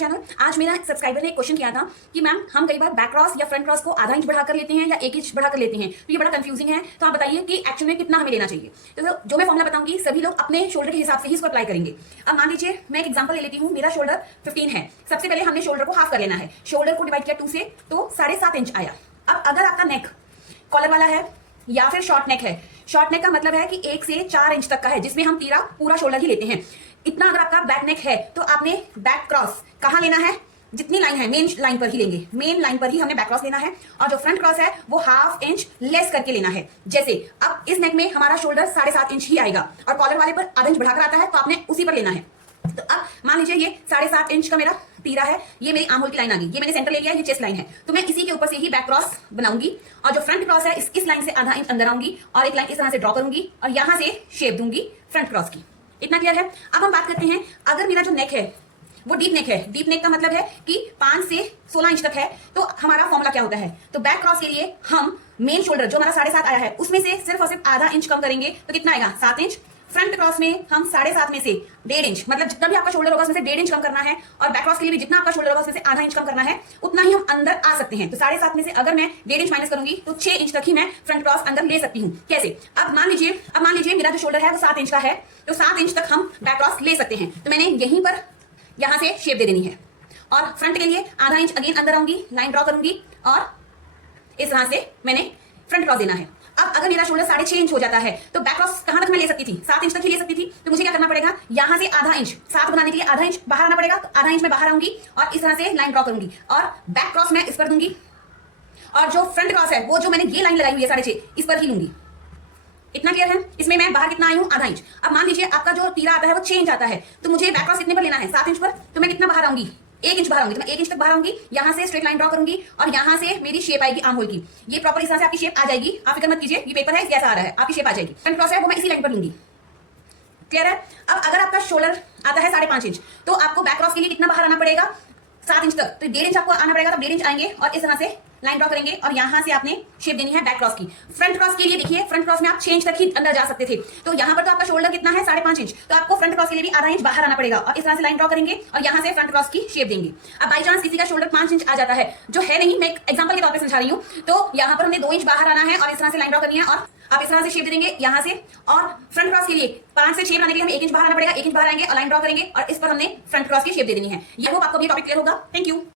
Channel. आज मेरा subscriber ने एक क्वेश्चन किया था कि मैम हम कई बार बैक क्रॉस या फ्रंट क्रॉस को आधा इंच बढ़ाकर लेते हैं या 1 इंच बढ़ाकर लेते हैं, तो ये बड़ा कंफ्यूजिंग है। तो आप बताइए कि एक्चुअल में कितना हमें लेना चाहिए। तो जो मैं फॉर्मुला बताऊंगी सभी लोग अपने शोल्डर के हिसाब से ही इसको अप्लाई करेंगे। अब मान लीजिए मैं एक एग्जांपल ले लेती हूँ। मेरा शोल्डर 15 है। सबसे पहले हमने शोल्डर को हाफ कर लेना है। शोल्डर को डिवाइड किया 2 से तो 7.5 इंच आया। अब अगर आपका नेक कॉलर वाला है या फिर शॉर्ट नेक है, शॉर्ट नेक का मतलब है कि 1 से 4 इंच तक का है, जिसमें हम पूरा शोल्डर ही लेते हैं। इतना अगर आपका बैक नेक है तो आपने बैक क्रॉस कहां लेना है, जितनी लाइन है मेन लाइन पर ही लेंगे। मेन लाइन पर ही हमने बैक क्रॉस लेना है और जो फ्रंट क्रॉस है वो हाफ इंच लेस करके लेना है। जैसे अब इस नेक में हमारा शोल्डर 7.5 इंच ही आएगा और कॉलर वाले पर आधा इंच बढ़ाकर आता है, तो आपने उसी पर लेना है। तो अब मान लीजिए ये 7.5 इंच का मेरा तीरा है, ये मेरी आर्म होल की लाइन आ गई, ये मैंने सेंटर ले लिया, ये चेस्ट लाइन है, तो मैं इसी के ऊपर से ही बैक क्रॉस बनाऊंगी और जो फ्रंट क्रॉस है इस लाइन से आधा इंच अंदर आऊंगी और एक लाइन इस तरह से ड्रॉ करूंगी और यहां से शेप दूंगी फ्रंट क्रॉस की। इतना क्लियर है। अब हम बात करते हैं, अगर मेरा जो नेक है वो डीप नेक है। डीप नेक का मतलब है कि 5 से 16 इंच तक है, तो हमारा फॉर्मूला क्या होता है। तो बैक क्रॉस के लिए हम मेन शोल्डर जो हमारा 7.5 आया है उसमें से सिर्फ और सिर्फ आधा इंच कम करेंगे, तो कितना आएगा 7 इंच। फ्रंट क्रॉस में हम 7.5 में से 1.5 इंच, मतलब जितना भी आपका शोल्डर होगा उसमें से 1.5 इंच कम करना है और बैक क्रॉस के लिए भी जितना आपका शोल्डर होगा उसमें से आधा इंच कम करना है, उतना ही हम अंदर आ सकते हैं। तो 7.5 में से अगर मैं 1.5 इंच माइनस करूंगी तो 6 इंच तक ही मैं फ्रंट क्रॉस अंदर ले सकती हूँ। कैसे? अब मान लीजिए मेरा जो शोल्डर है वो 7 इंच का है, तो 7 इंच तक हम बैक क्रॉस ले सकते हैं। तो मैंने यहीं पर यहां से शेप दे देनी है और फ्रंट के लिए आधा इंच अगेन अंदर आऊंगी, लाइन ड्रॉ करूंगी और इस तरह से मैंने फ्रंट क्रॉस देना है। अब अगर मेरा शोल्डर 6.5 इंच हो जाता है तो बैक क्रॉस कहां तक मैं ले सकती थी, 7 इंच तक ही ले सकती थी। तो मुझे क्या करना पड़ेगा, यहां से आधा इंच 7 बनाने के लिए आधा इंच बाहर आना पड़ेगा। तो आधा इंच में बाहर आऊंगी और इस तरह से लाइन ड्रॉ करूंगी और बैक क्रॉस मैं इस पर दूंगी और जो फ्रंट क्रॉस है वो जो मैंने ये लाइन लगाई हुई है 6.5 इस पर ही लूंगी। इतना क्लियर है। इसमें मैं बाहर कितना आई हूं, आधा इंच। अब मान लीजिए आपका जो तीरा आता है वो 6 इंच आता है, तो मुझे बैक क्रॉस कितने पर लेना है, 7 इंच पर, तो मैं कितना बाहर आऊंगी, 1 इंच बाहर आऊंगी। तो मैं 1 इंच तक बाहर आऊंगी, यहां से स्ट्रेट लाइन ड्रॉ करूंगी और यहां से मेरी शेप आएगी आर्म होल की। ये प्रॉपर इस तरह से आपकी शेप आ जाएगी। आप फिक्र मत कीजिए, ये पेपर है कैसा आ रहा है, आपकी शेप आ जाएगी। फ्रंट क्रॉस है वो मैं इसी लाइन पर लूंगी। क्लियर है। अब अगर आपका शोल्डर आता है 5.5 इंच, तो आपको बैक क्रॉस के लिए कितना बाहर आना पड़ेगा, 7 इंच तक। तो 1.5 इंच आपको आना पड़ेगा, तो 1.5 इंच आएंगे और इस तरह से लाइन ड्रॉ करेंगे और यहां से आपने शेप देनी है बैक क्रॉस की। फ्रंट क्रॉस के लिए देखिए, फ्रंट क्रॉस में आप 6 इंच तक ही अंदर जा सकते थे, तो यहां पर तो आपका शोल्डर कितना है 5.5 इंच, तो आपको फ्रंट क्रॉस के लिए भी आधा इंच बाहर आना पड़ेगा और इस तरह से लाइन ड्रॉ करेंगे और यहां से फ्रंट क्रॉस की शेप देंगे। अब बाई चांस किसी का शोल्डर 5 इंच आ जाता है, जो है नहीं, मैं एक एग्जांपल के तौर पर समझा रही हूं, तो यहां पर हमने 2 इंच बाहर आना है और इस तरह से लाइन ड्रॉ करनी है और आप इस तरह से शेप दे देंगे यहां से। और फ्रंट क्रॉस के लिए 5 से 6 बनाने के लिए हमें 1 इंच बाहर आना पड़ेगा, 1 इंच बाहर आएंगे और लाइन ड्रॉ करेंगे और इस पर हमने फ्रंट क्रॉस की शेप दे देनी है। ये होप आपको भी टॉपिक क्लियर होगा। Thank you.